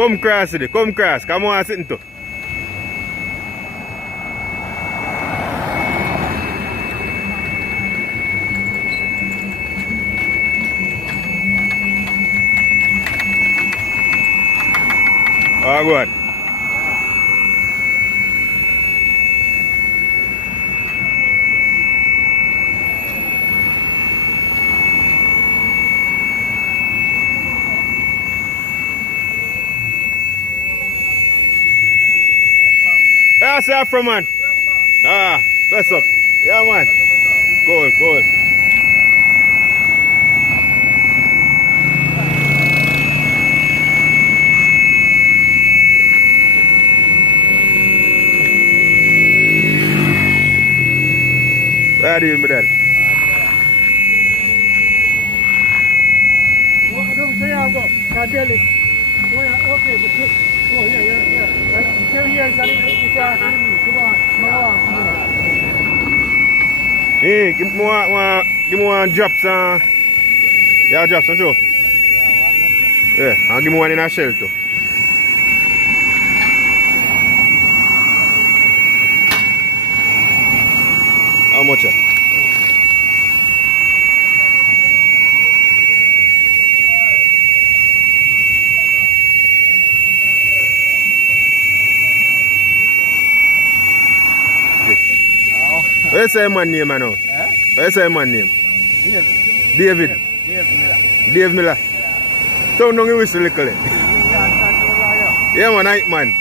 Come cross it, come cross. Come on, sitting to. Oh, good. Yeah, Saffron, man. Ah, bless up. Yeah, man. Cool, cool. Where are you, my dad? Don't say I'll go. Cadeli. Okay, oh, yeah. Still here, Hey, give me one drop, son. Yeah, drop some too. Yeah, and give me one in a shell too. How much? Where is your man name now? Where is your man name? David. Dave Miller. Don't know you whistle little. Yeah, man, night man.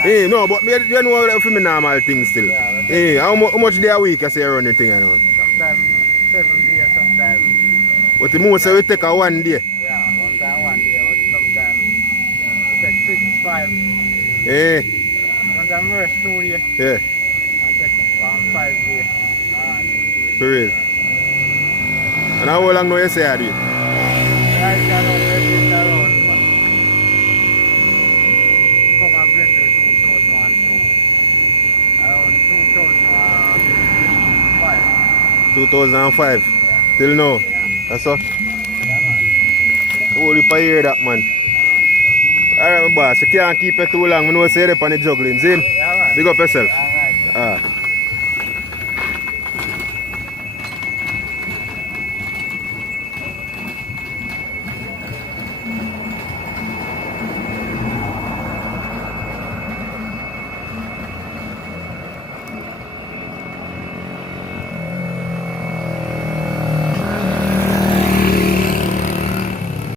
Hey, no, but you know for me normal things still. Hey, how much day a week I say you run the thing, you know? Sometimes 7 days, sometimes. But the most we take a 1 day. Yeah, sometimes 1 day, but sometimes we take 6, 5. Hey. Sometimes rest 2 days. Yeah. And take 5 days. For real. And how long now you say I do it? Right around every around. Come and bring the 2002. Around 2005. 2005. Yeah. Till now. Yeah. That's all. Yeah, man. Holy for hear that, man. Alright, my boss. You can't keep it too long. I know you say it on the juggling. See? Yeah, man. Big up yourself.